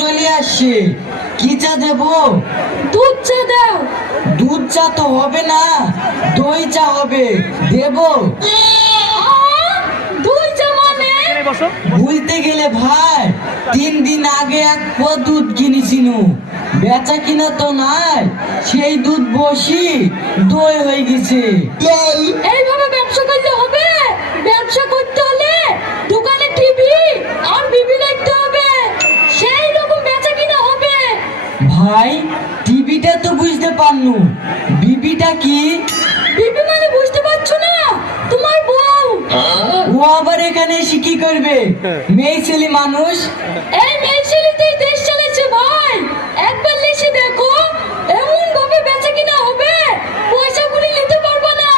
চলে আসছে কি চা দেবো? দুধ চা দাও। দুধ চা তো হবে না দই চা হবে। দেবো? চা মানে? বুঝতে গেলে ভাই তিন দিন আগে এক পো দুধ কিনেছিনু। বেচা কিনা তো নাই সেই দুধ বসি দই হয়ে গেছে। ভাই টিভিটা তো বুঝতে পারনু। বিবিটা কি? বিবি মানে বুঝতে পারছ না? তোমার বউ। ও আবার এখানে এসে কি করবে? মেয়ে ছেলে মানুষ? এই মেয়ে ছেলেতেই দেশ চালাচ্ছে ভাই। একবার লেসে দেখো এমন ভাবে বেচা কিনা হবে। পয়সাগুলি নিতে পারব না।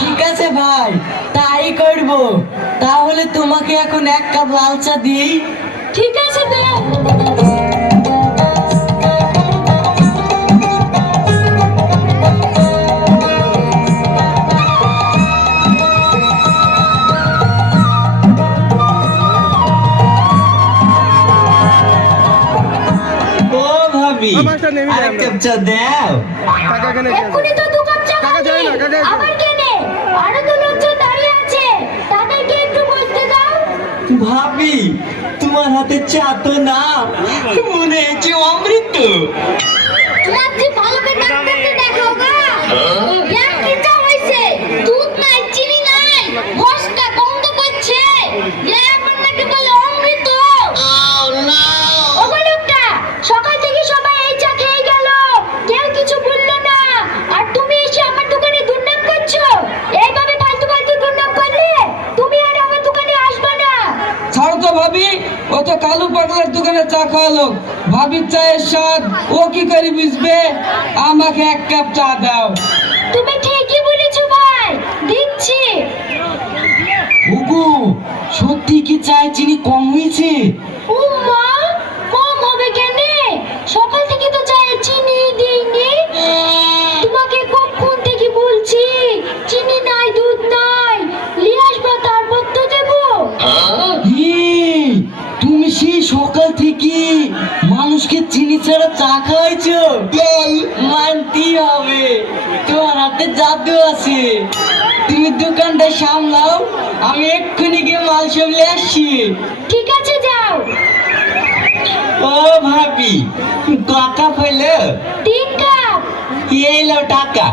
ঠিক আছে ভাই তাই করব। তাহলে তোমাকে এখন এক কাপ লাল চা দিই। ঠিক আছে দাও ভাবি আমারটা নেমে যায় আরেক কাপ চা দাও। কাকা এখানে এক্ষুনি তো দু কাপ চা কাকা যাবে না, কাকা আবার কেনে? আরও তো লোকজন দাঁড়িয়ে আছে। তাদেরকে একটু বসতে দাও। ভাবি তোমার হাতে চা তো না। মনে হচ্ছে অমৃত তোমার যে ভালো করে ডাক্তারকে দেখাও গা ইয়ার কি চা হইছে দুধ নাই চিনি নাই মশকা গন্ধ করছে ইয়া আমার নাকি বলে অমৃত ও লোকটা সকাল থেকে সবাই এই চা খেয়ে গেল কেউ কিছু বলল না আর তুমি এসে আমার দোকানে দুর্নাম করছ এইভাবে ফালতু ফালতু দুর্নাম করলে তুমি আর আমার দোকানে আসবে না ছাড়ো তো ভাবি ও তো কালু পাগলার দোকানে চা খাওয়ালো। ভাবির চায়ের স্বাদ ও কি করে বুঝবে? আমাকে এক কাপ চা দাও। তুমি ঠিকই বলেছ ভাই দিচ্ছি। হুকু সত্যি কি চায় চিনি কম হয়েছে? ও মা মানুষকে চিনি ছাড়া চা খাওয়াইছো? মানতেই হবে। তোমার হাতে জাদু আছে। তুমি দোকানটা সামলাও আমি এক্ষুনি গিয়ে মাল সামলে আসছি। ঠিক আছে যাও। ও ভাবি টাকা পাইলে? তিন কাপ এলো টাকা।